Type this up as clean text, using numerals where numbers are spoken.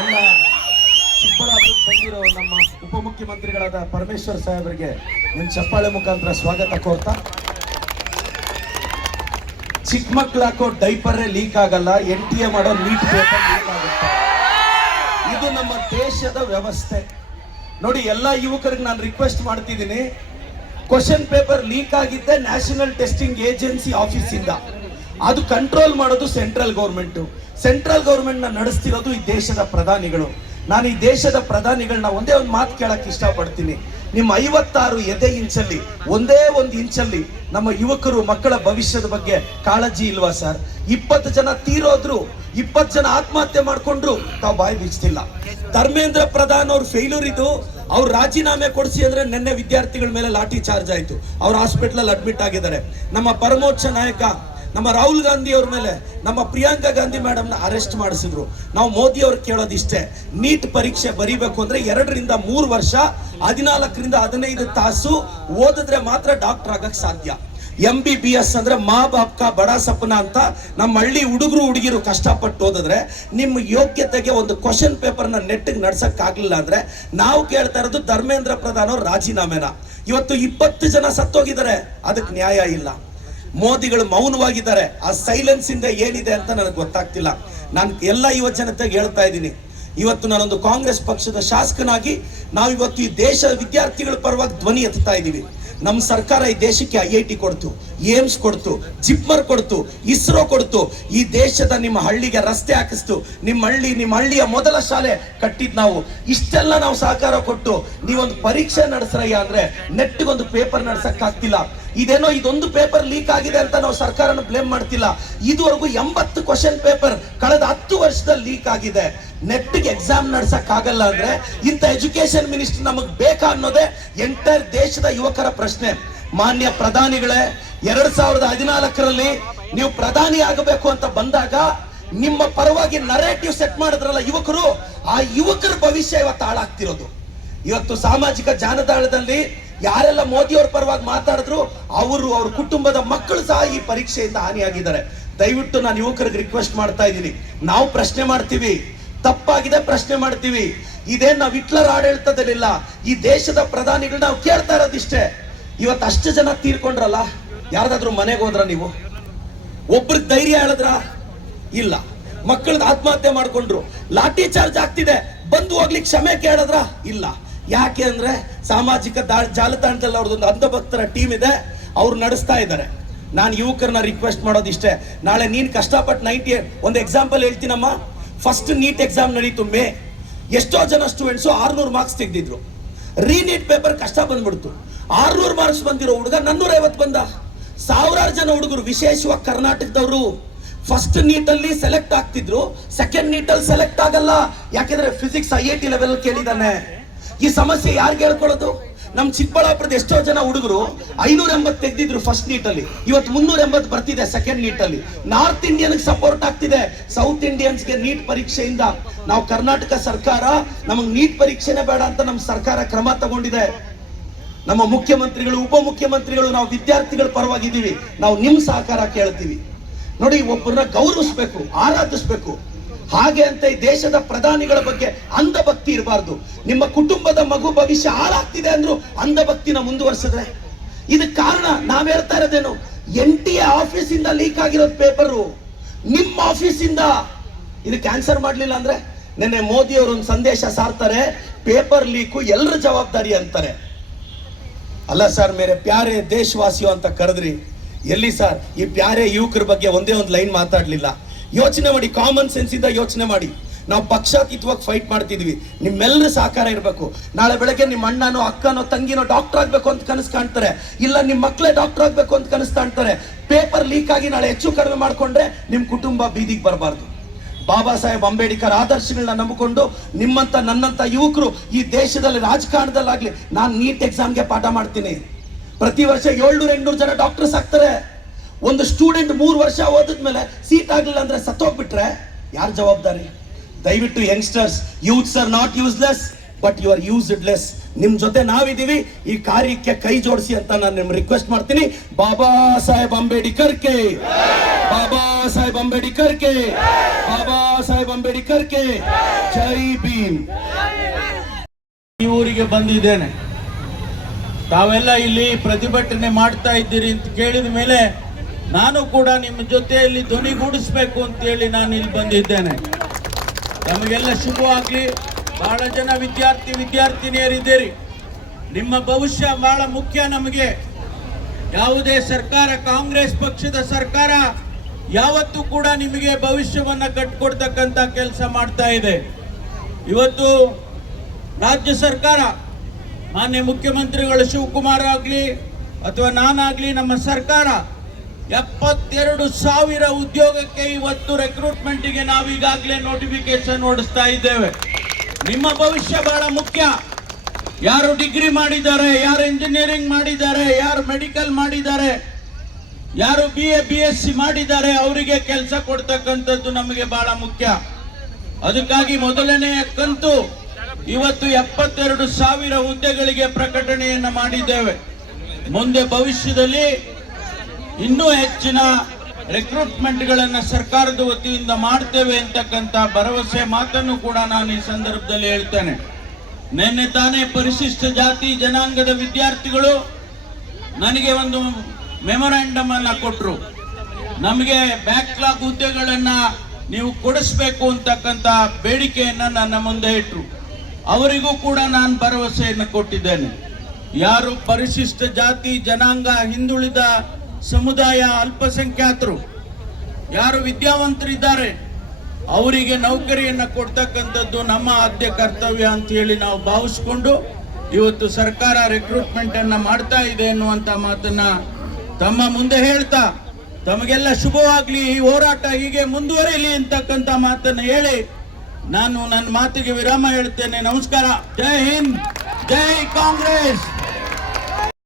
ಎಲ್ಲ ಚಿಕ್ಕಬಳ್ಳಾಪುರಕ್ಕೆ ಬಂದಿರೋ ನಮ್ಮ ಉಪಮುಖ್ಯಮಂತ್ರಿಗಳಾದ ಪರಮೇಶ್ವರ್ ಸಾಹೇಬರಿಗೆ ನಿಮ್ಮ ಚಪ್ಪಾಳೆ ಮುಖಾಂತರ ಸ್ವಾಗತ ಕೋರ್ತಾ, ಚಿಕ್ಕ ಮಕ್ಳು ಹಾಕೋ ಡೈಪರೇ ಲೀಕ್ ಆಗಲ್ಲ, NTA ಮಾಡೋ ನೀಟ್ ಪೇಪರ್ ಲೀಕ್ ಆಗುತ್ತೆ. ಇದು ನಮ್ಮ ದೇಶದ ವ್ಯವಸ್ಥೆ. ನೋಡಿ, ಎಲ್ಲ ಯುವಕರಿಗೆ ನಾನು ರಿಕ್ವೆಸ್ಟ್ ಮಾಡ್ತಿದ್ದೀನಿ, ಕ್ವಶನ್ ಪೇಪರ್ ಲೀಕ್ ಆಗಿದ್ದೆ ನ್ಯಾಷನಲ್ ಟೆಸ್ಟಿಂಗ್ ಏಜೆನ್ಸಿ ಆಫೀಸಿಂದ. ಅದು ಕಂಟ್ರೋಲ್ ಮಾಡೋದು ಸೆಂಟ್ರಲ್ ಗೌರ್ಮೆಂಟ್. ಸೆಂಟ್ರಲ್ ಗೌರ್ಮೆಂಟ್ ನ ನಡೆಸ್ತಿರೋದು ಈ ದೇಶದ ಪ್ರಧಾನಿಗಳು. ನಾನು ಈ ದೇಶದ ಪ್ರಧಾನಿಗಳನ್ನ ಒಂದೇ ಒಂದು ಮಾತು ಕೇಳಕ್ ಇಷ್ಟಪಡ್ತೀನಿ. ನಿಮ್ಮ 56 ಎದೆ ಇಂಚಲ್ಲಿ ಒಂದೇ ಒಂದು ಇಂಚಲ್ಲಿ ನಮ್ಮ ಯುವಕರು ಮಕ್ಕಳ ಭವಿಷ್ಯದ ಬಗ್ಗೆ ಕಾಳಜಿ ಇಲ್ವಾ ಸರ್? 20 ಜನ ತೀರೋದ್ರು, 20 ಜನ ಆತ್ಮಹತ್ಯೆ ಮಾಡ್ಕೊಂಡ್ರು, ತಾವು ಬಾಯಿ ಬೀಚ್ತಿಲ್ಲ. ಧರ್ಮೇಂದ್ರ ಪ್ರಧಾನ್ ಅವ್ರ ಫೇಲ್ಯೂರ್ ಇದು. ಅವ್ರು ರಾಜೀನಾಮೆ ಕೊಡಿಸಿ ಅಂದ್ರೆ ನಿನ್ನೆ ವಿದ್ಯಾರ್ಥಿಗಳ ಮೇಲೆ ಲಾಠಿ ಚಾರ್ಜ್ ಆಯ್ತು, ಅವ್ರು ಹಾಸ್ಪಿಟಲ್ ಅಡ್ಮಿಟ್ ಆಗಿದ್ದಾರೆ. ನಮ್ಮ ಪರಮೋಚ್ಚ ನಾಯಕ ನಮ್ಮ ರಾಹುಲ್ ಗಾಂಧಿ ಅವ್ರ ಮೇಲೆ ನಮ್ಮ ಪ್ರಿಯಾಂಕಾ ಗಾಂಧಿ ಮೇಡಮ್ನ ಅರೆಸ್ಟ್ ಮಾಡಿಸಿದ್ರು. ನಾವು ಮೋದಿ ಅವ್ರು ಕೇಳೋದಿಷ್ಟೇ, ನೀಟ್ ಪರೀಕ್ಷೆ ಬರೀಬೇಕು ಅಂದ್ರೆ 2 ರಿಂದ 3 ವರ್ಷ 14 ರಿಂದ 15 ತಾಸು ಓದಿದ್ರೆ ಮಾತ್ರ ಡಾಕ್ಟರ್ ಆಗಕ್ ಸಾಧ್ಯ. MBBS ಅಂದ್ರೆ ಮಾ ಬಾಪ್ ಕಾ ಬಡಾ ಸಪನಾ ಅಂತ ನಮ್ಮ ಹಳ್ಳಿ ಹುಡುಗರು ಹುಡುಗಿರು ಕಷ್ಟಪಟ್ಟು ಓದಿದ್ರೆ, ನಿಮ್ಮ ಯೋಗ್ಯತೆಗೆ ಒಂದು ಕ್ವಶನ್ ಪೇಪರ್ನ ನೆಟ್ಟಿಗೆ ನಡ್ಸಕ್ ಆಗ್ಲಿಲ್ಲ ಅಂದ್ರೆ ನಾವು ಕೇಳ್ತಾ ಇರೋದು ಧರ್ಮೇಂದ್ರ ಪ್ರಧಾನ್ ಅವ್ರ ರಾಜೀನಾಮೆನ. ಇವತ್ತು 20 ಜನ ಸತ್ತೋಗಿದ್ದಾರೆ, ಅದಕ್ಕೆ ನ್ಯಾಯ ಇಲ್ಲ. ಮೋದಿಗಳು ಮೌನವಾಗಿದ್ದಾರೆ. ಆ ಸೈಲೆನ್ಸ್ ಇಂದ ಏನಿದೆ ಅಂತ ನನಗೆ ಗೊತ್ತಾಗ್ತಿಲ್ಲ. ನಾನು ಎಲ್ಲ ಯುವ ಜನತೆಗೆ ಹೇಳ್ತಾ ಇದ್ದೀನಿ, ಇವತ್ತು ನಾನೊಂದು ಕಾಂಗ್ರೆಸ್ ಪಕ್ಷದ ಶಾಸಕನಾಗಿ ನಾವು ಇವತ್ತು ಈ ದೇಶ ವಿದ್ಯಾರ್ಥಿಗಳ ಪರವಾಗಿ ಧ್ವನಿ ಎತ್ತಾ ಇದ್ದೀವಿ. ನಮ್ಮ ಸರ್ಕಾರ ಈ ದೇಶಕ್ಕೆ IIT ಕೊಡ್ತು, ಏಮ್ಸ್ ಕೊಡ್ತು, ಜಿಪ್ಮರ್ ಕೊಡ್ತು, ಇಸ್ರೋ ಕೊಡ್ತು. ಈ ದೇಶದ ನಿಮ್ಮ ಹಳ್ಳಿಗೆ ರಸ್ತೆ ಹಾಕಿಸ್ತು, ನಿಮ್ಮ ಹಳ್ಳಿಯ ಮೊದಲ ಶಾಲೆ ಕಟ್ಟಿದ್ ನಾವು. ಇಷ್ಟೆಲ್ಲ ನಾವು ಸಹಕಾರ ಕೊಟ್ಟು ನೀವೊಂದು ಪರೀಕ್ಷೆ ನಡೆಸ್ರಯ್ಯ ಅಂದ್ರೆ ನೆಟ್ಗೊಂದು ಪೇಪರ್ ನಡ್ಸಕ್ ಆಗ್ತಿಲ್ಲ. ಇದೇನೋ ಇದೊಂದು ಪೇಪರ್ ಲೀಕ್ ಆಗಿದೆ ಅಂತ ನಾವು ಸರ್ಕಾರನ ಬ್ಲೇಮ್ ಮಾಡ್ತಿಲ್ಲ. ಇದುವರೆಗೂ 80 ಕ್ವಶನ್ ಪೇಪರ್ ಕಳೆದ 10 ವರ್ಷದಲ್ಲಿ ಲೀಕ್ ಆಗಿದೆ. ನೆಟ್ಗೆ ಎಕ್ಸಾಮ್ ನಡ್ಸಕ್ ಆಗಲ್ಲ ಅಂದ್ರೆ ಇಂಥ ಎಜುಕೇಶನ್ ಮಿನಿಸ್ಟರ್ ನಮಗ್ ಬೇಕಾ ಅನ್ನೋದೇ ಎಂಟೈರ್ ದೇಶದ ಯುವಕರ ಪ್ರಶ್ನೆ. ಮಾನ್ಯ ಪ್ರಧಾನಿಗಳೇ, 2014ರಲ್ಲಿ ನೀವು ಪ್ರಧಾನಿ ಆಗಬೇಕು ಅಂತ ಬಂದಾಗ ನಿಮ್ಮ ಪರವಾಗಿ ನರೇಟಿವ್ ಸೆಟ್ ಮಾಡಿದ್ರಲ್ಲ ಯುವಕರು, ಆ ಯುವಕರ ಭವಿಷ್ಯ ಇವತ್ತು ಹಾಳಾಗ್ತಿರೋದು. ಇವತ್ತು ಸಾಮಾಜಿಕ ಜಾಲತಾಣದಲ್ಲಿ ಯಾರೆಲ್ಲ ಮೋದಿ ಅವ್ರ ಪರವಾಗಿ ಮಾತಾಡಿದ್ರು ಅವ್ರ ಕುಟುಂಬದ ಮಕ್ಕಳು ಸಹ ಈ ಪರೀಕ್ಷೆಯಿಂದ ಹಾನಿಯಾಗಿದ್ದಾರೆ. ದಯವಿಟ್ಟು ನಾನು ಯುವಕರಿಗೆ ರಿಕ್ವೆಸ್ಟ್ ಮಾಡ್ತಾ ಇದ್ದೀನಿ, ನಾವು ಪ್ರಶ್ನೆ ಮಾಡ್ತೀವಿ, ತಪ್ಪಾಗಿದೆ ಪ್ರಶ್ನೆ ಮಾಡ್ತೀವಿ. ಇದೇನ್ ನಾವು ಹಿಟ್ಲರ್ ಆಡಳಿತದಲ್ಲಿಲ್ಲ, ಈ ದೇಶದ ಪ್ರಧಾನಿಗಳು ನಾವು ಕೇಳ್ತಾ ಇರೋದಿಷ್ಟೇ. ಇವತ್ತು ಅಷ್ಟು ಜನ ತೀರ್ಕೊಂಡ್ರಲ್ಲ, ಯಾರ್ದಾದ್ರು ಮನೆಗೆ ಹೋದ್ರ ನೀವು? ಒಬ್ರಿಗೆ ಧೈರ್ಯ ಹೇಳಿದ್ರ? ಇಲ್ಲ. ಮಕ್ಕಳದ ಆತ್ಮಹತ್ಯೆ ಮಾಡ್ಕೊಂಡ್ರು, ಲಾಠಿ ಚಾರ್ಜ್ ಆಗ್ತಿದೆ, ಬಂದು ಹೋಗ್ಲಿಕ್ಕೆ ಕ್ಷಮೆ ಕೇಳಿದ್ರ? ಇಲ್ಲ. ಯಾಕೆ ಅಂದ್ರೆ ಸಾಮಾಜಿಕ ಜಾಲತಾಣದಲ್ಲಿ ಅವ್ರದ್ದೊಂದು ಅಂಧಭಕ್ತರ ಟೀಮ್ ಇದೆ, ಅವ್ರು ನಡೆಸ್ತಾ ಇದ್ದಾರೆ. ನಾನು ಯುವಕರನ್ನ ರಿಕ್ವೆಸ್ಟ್ ಮಾಡೋದಿಷ್ಟೇ, ನಾಳೆ ನೀನ್ ಕಷ್ಟಪಟ್ಟು 98 ಒಂದು ಎಕ್ಸಾಂಪಲ್ ಹೇಳ್ತೀನಮ್ಮ. ಫಸ್ಟ್ ನೀಟ್ ಎಕ್ಸಾಮ್ ನಡೀತು ಮೇ, ಎಷ್ಟೋ ಜನ ಸ್ಟೂಡೆಂಟ್ಸ್ 600 ಮಾರ್ಕ್ಸ್ ತೆಗೆದಿದ್ರು. ರೀನೀಟ್ ಪೇಪರ್ ಕಷ್ಟ ಬಂದ್ಬಿಡ್ತು. 600 ಮಾರ್ಕ್ಸ್ ಬಂದಿರೋ ಹುಡುಗ 450 ಬಂದ. ಸಾವಿರಾರು ಜನ ಹುಡುಗರು, ವಿಶೇಷವಾಗಿ ಕರ್ನಾಟಕದವರು, ಫಸ್ಟ್ ನೀಟ್ ಅಲ್ಲಿ ಸೆಲೆಕ್ಟ್ ಆಗ್ತಿದ್ರು, ಸೆಕೆಂಡ್ ನೀಟ್ ಅಲ್ಲಿ ಸೆಲೆಕ್ಟ್ ಆಗಲ್ಲ. ಯಾಕೆಂದ್ರೆ ಫಿಸಿಕ್ಸ್ IIT ಲೆವೆಲ್ ಕೇಳಿದಾನೆ. ಈ ಸಮಸ್ಯೆ ಯಾರಿಗೆ ಹೇಳ್ಕೊಳ್ಳೋದು? ನಮ್ ಚಿಕ್ಕಬಳ್ಳಾಪುರದ ಎಷ್ಟೋ ಜನ ಹುಡುಗರು 580 ತೆಗೆದಿದ್ರು ಫಸ್ಟ್ ನೀಟ್ ಅಲ್ಲಿ, ಇವತ್ತು 380 ಬರ್ತಿದೆ ಸೆಕೆಂಡ್ ನೀಟ್ ಅಲ್ಲಿ. ನಾರ್ತ್ ಇಂಡಿಯನ್ ಸಪೋರ್ಟ್ ಆಗ್ತಿದೆ, ಸೌತ್ ಇಂಡಿಯನ್ಸ್ಗೆ ನೀಟ್ ಪರೀಕ್ಷೆಯಿಂದ. ನಾವು ಕರ್ನಾಟಕ ಸರ್ಕಾರ ನಮಗ್ ನೀಟ್ ಪರೀಕ್ಷೆನೇ ಬೇಡ ಅಂತ ನಮ್ಮ ಸರ್ಕಾರ ಕ್ರಮ ತಗೊಂಡಿದೆ. ನಮ್ಮ ಮುಖ್ಯಮಂತ್ರಿಗಳು, ಉಪಮುಖ್ಯಮಂತ್ರಿಗಳು, ನಾವು ವಿದ್ಯಾರ್ಥಿಗಳ ಪರವಾಗಿದ್ದೀವಿ. ನಾವು ನಿಮ್ ಸಹಕಾರ ಕೇಳ್ತೀವಿ. ನೋಡಿ, ಒಬ್ಬರನ್ನ ಗೌರವಿಸ್ಬೇಕು, ಆರಾಧಿಸ್ಬೇಕು. ಹಾಗೆ ಅಂತ ಈ ದೇಶದ ಪ್ರಧಾನಿಗಳ ಬಗ್ಗೆ ಅಂಧಭಕ್ತಿ ಇರಬಾರ್ದು. ನಿಮ್ಮ ಕುಟುಂಬದ ಮಗು ಭವಿಷ್ಯ ಹಾಳಾಗ್ತಿದೆ ಅಂದ್ರು ಅಂಧಭಕ್ತಿನ ಮುಂದುವರ್ಸಿದ್ರೆ ಇದಕ್ಕೆ ಕಾರಣ ನಾವ್ ಹೇಳ್ತಾ ಇರೋದೇನು? NTA ಆಫೀಸಿಂದ ಲೀಕ್ ಆಗಿರೋದು ಪೇಪರು, ನಿಮ್ಮ ಆಫೀಸಿಂದ. ಇದಕ್ಕೆ ಆನ್ಸರ್ ಮಾಡ್ಲಿಲ್ಲ ಅಂದ್ರೆ ನಿನ್ನೆ ಮೋದಿ ಅವರು ಒಂದು ಸಂದೇಶ ಸಾರ್ತಾರೆ, ಪೇಪರ್ ಲೀಕು ಎಲ್ಲರ ಜವಾಬ್ದಾರಿ ಅಂತಾರೆ. ಅಲ್ಲ ಸರ್, ಮೇರೆ ಪ್ಯಾರೆ ದೇಶವಾಸಿಯೋ ಅಂತ ಕರೆದ್ರಿ. ಎಲ್ಲಿ ಸರ್ ಈ ಪ್ಯಾರೆ ಯುವಕರ ಬಗ್ಗೆ ಒಂದೇ ಒಂದು ಲೈನ್ ಮಾತಾಡ್ಲಿಲ್ಲ. ಯೋಚನೆ ಮಾಡಿ, ಕಾಮನ್ ಸೆನ್ಸ್ ಇಂದ ಯೋಚನೆ ಮಾಡಿ. ನಾವು ಪಕ್ಷಾತೀತವಾಗಿ ಫೈಟ್ ಮಾಡ್ತಿದ್ವಿ, ನಿಮ್ಮೆಲ್ಲರ ಸಹಕಾರ ಇರಬೇಕು. ನಾಳೆ ಬೆಳಗ್ಗೆ ನಿಮ್ಮ ಅಣ್ಣನೋ ಅಕ್ಕನೋ ತಂಗಿನೋ ಡಾಕ್ಟರ್ ಆಗ್ಬೇಕು ಅಂತ ಕನಸು ಕಾಣ್ತಾರೆ, ಇಲ್ಲ ನಿಮ್ಮ ಮಕ್ಕಳೇ ಡಾಕ್ಟರ್ ಆಗ್ಬೇಕು ಅಂತ ಕನಸು ಕಾಣ್ತಾರೆ. ಪೇಪರ್ ಲೀಕ್ ಆಗಿ ನಾಳೆ ಹೆಚ್ಚು ಕಡಿಮೆ ಮಾಡ್ಕೊಂಡ್ರೆ ನಿಮ್ ಕುಟುಂಬ ಬೀದಿಗೆ ಬರಬಾರ್ದು. ಬಾಬಾ ಸಾಹೇಬ್ ಅಂಬೇಡ್ಕರ್ ಆದರ್ಶಗಳನ್ನ ನಂಬಿಕೊಂಡು ನಿಮ್ಮಂತ ನನ್ನಂತ ಯುವಕರು ಈ ದೇಶದಲ್ಲಿ ರಾಜಕಾರಣದಲ್ಲಾಗ್ಲಿ, ನಾನು ನೀಟ್ ಎಕ್ಸಾಮ್ಗೆ ಪಾಠ ಮಾಡ್ತೀನಿ. ಪ್ರತಿ ವರ್ಷ 700-800 ಜನ ಡಾಕ್ಟರ್ಸ್ ಆಗ್ತಾರೆ. ಒಂದು ಸ್ಟೂಡೆಂಟ್ 3 ವರ್ಷ ಓದಿದ್ಮೇಲೆ ಸೀಟ್ ಆಗ್ಲಿಲ್ಲ ಅಂದ್ರೆ ಸತ್ತೋಗ್ಬಿಟ್ರೆ ಯಾರ ಜವಾಬ್ದಾರಿ? ದಯವಿಟ್ಟು youngsters, youths are not useless but you are usedless. ನಿಮ್ ಜೊತೆ ನಾವಿದ್ದೀವಿ, ಈ ಕಾರ್ಯಕ್ಕೆ ಕೈ ಜೋಡಿಸಿ ಅಂತ ನಾನು ನಿಮ್ಗೆ ರಿಕ್ವೆಸ್ಟ್ ಮಾಡ್ತೀನಿ. Baba Saheb Ambedkar K Baba Saheb Ambedkar K, Baba Saheb Ambedkar K ಜೈ ಭೀಮ್. ಈ ಊರಿಗೆ ಬಂದಿದ್ದೇನೆ. ತಾವೆಲ್ಲ ಇಲ್ಲಿ ಪ್ರತಿಭಟನೆ ಮಾಡ್ತಾ ಇದ್ದೀರಿ ಅಂತ ಕೇಳಿದ ಮೇಲೆ ನಾನು ಕೂಡ ನಿಮ್ಮ ಜೊತೆಯಲ್ಲಿ ಧ್ವನಿಗೂಡಿಸ್ಬೇಕು ಅಂತೇಳಿ ನಾನು ಇಲ್ಲಿ ಬಂದಿದ್ದೇನೆ. ನಮಗೆಲ್ಲ ಶುಭವಾಗ್ಲಿ. ಬಹಳ ಜನ ವಿದ್ಯಾರ್ಥಿನಿಯರಿದ್ದೀರಿ. ನಿಮ್ಮ ಭವಿಷ್ಯ ಬಹಳ ಮುಖ್ಯ ನಮಗೆ. ಯಾವುದೇ ಸರ್ಕಾರ, ಕಾಂಗ್ರೆಸ್ ಪಕ್ಷದ ಸರ್ಕಾರ ಯಾವತ್ತೂ ಕೂಡ ನಿಮಗೆ ಭವಿಷ್ಯವನ್ನ ಕಟ್ಟಿಕೊಡ್ತಕ್ಕಂಥ ಕೆಲಸ ಮಾಡ್ತಾ ಇದೆ. ಇವತ್ತು ರಾಜ್ಯ ಸರ್ಕಾರ, ಮಾನ್ಯ ಮುಖ್ಯಮಂತ್ರಿಗಳು ಶಿವಕುಮಾರ್ ಆಗಲಿ ಅಥವಾ ನಾನಾಗ್ಲಿ, ನಮ್ಮ ಸರ್ಕಾರ 72,000 ಉದ್ಯೋಗಕ್ಕೆ ಇವತ್ತು ರೆಕ್ರೂಟ್ಮೆಂಟ್ಗೆ ನಾವೀಗಾಗಲೇ ನೋಟಿಫಿಕೇಶನ್ ಹೊಡಿಸ್ತಾ ಇದ್ದೇವೆ. ನಿಮ್ಮ ಭವಿಷ್ಯ ಬಹಳ ಮುಖ್ಯ. ಯಾರು ಡಿಗ್ರಿ ಮಾಡಿದ್ದಾರೆ, ಯಾರು ಇಂಜಿನಿಯರಿಂಗ್ ಮಾಡಿದ್ದಾರೆ, ಯಾರು ಮೆಡಿಕಲ್ ಮಾಡಿದ್ದಾರೆ, ಯಾರು BA BSc ಮಾಡಿದ್ದಾರೆ, ಅವರಿಗೆ ಕೆಲಸ ಕೊಡ್ತಕ್ಕಂಥದ್ದು ನಮಗೆ ಬಹಳ ಮುಖ್ಯ. ಅದಕ್ಕಾಗಿ ಮೊದಲನೆಯ ಕಂತು ಇವತ್ತು 72,000 ಹುದ್ದೆಗಳಿಗೆ ಪ್ರಕಟಣೆಯನ್ನ ಮಾಡಿದ್ದೇವೆ. ಮುಂದೆ ಭವಿಷ್ಯದಲ್ಲಿ ಇನ್ನೂ ಹೆಚ್ಚಿನ ರೆಕ್ರೂಟ್ಮೆಂಟ್ಗಳನ್ನು ಸರ್ಕಾರದ ವತಿಯಿಂದ ಮಾಡ್ತೇವೆ ಅಂತಕ್ಕಂಥ ಭರವಸೆ ಮಾತನ್ನು ಕೂಡ ನಾನು ಈ ಸಂದರ್ಭದಲ್ಲಿ ಹೇಳ್ತೇನೆ. ನಿನ್ನೆ ತಾನೇ ಪರಿಶಿಷ್ಟ ಜಾತಿ ಜನಾಂಗದ ವಿದ್ಯಾರ್ಥಿಗಳು ನನಗೆ ಒಂದು ಮೆಮೊರಾಂಡಮ್ ಅನ್ನ ಕೊಟ್ಟರು. ನಮಗೆ ಬ್ಯಾಕ್ಲಾಗ್ ಹುದ್ದೆಗಳನ್ನ ನೀವು ಕೊಡಿಸ್ಬೇಕು ಅಂತಕ್ಕಂಥ ಬೇಡಿಕೆಯನ್ನ ನನ್ನ ಮುಂದೆ ಇಟ್ಟರು. ಅವರಿಗೂ ಕೂಡ ನಾನು ಭರವಸೆಯನ್ನು ಕೊಟ್ಟಿದ್ದೇನೆ. ಯಾರು ಪರಿಶಿಷ್ಟ ಜಾತಿ ಜನಾಂಗ, ಹಿಂದುಳಿದ ಸಮುದಾಯ, ಅಲ್ಪಸಂಖ್ಯಾತರು, ಯಾರು ವಿದ್ಯಾವಂತರಿದ್ದಾರೆ, ಅವರಿಗೆ ನೌಕರಿಯನ್ನು ಕೊಡ್ತಕ್ಕಂಥದ್ದು ನಮ್ಮ ಆದ್ಯ ಕರ್ತವ್ಯ ಅಂತ ಹೇಳಿ ನಾವು ಭಾವಿಸ್ಕೊಂಡು ಇವತ್ತು ಸರ್ಕಾರ ರಿಕ್ರೂಟ್ಮೆಂಟ್ ಅನ್ನ ಮಾಡ್ತಾ ಇದೆ ಎನ್ನುವಂತ ಮಾತನ್ನ ತಮ್ಮ ಮುಂದೆ ಹೇಳ್ತಾ, ತಮಗೆಲ್ಲ ಶುಭವಾಗ್ಲಿ, ಈ ಹೋರಾಟ ಹೀಗೆ ಮುಂದುವರಿಯಲಿ ಅಂತಕ್ಕಂಥ ಮಾತನ್ನು ಹೇಳಿ ನಾನು ನನ್ನ ಮಾತಿಗೆ ವಿರಾಮ ಹೇಳ್ತೇನೆ. ನಮಸ್ಕಾರ. ಜೈ ಹಿಂದ್, ಜೈ ಕಾಂಗ್ರೆಸ್.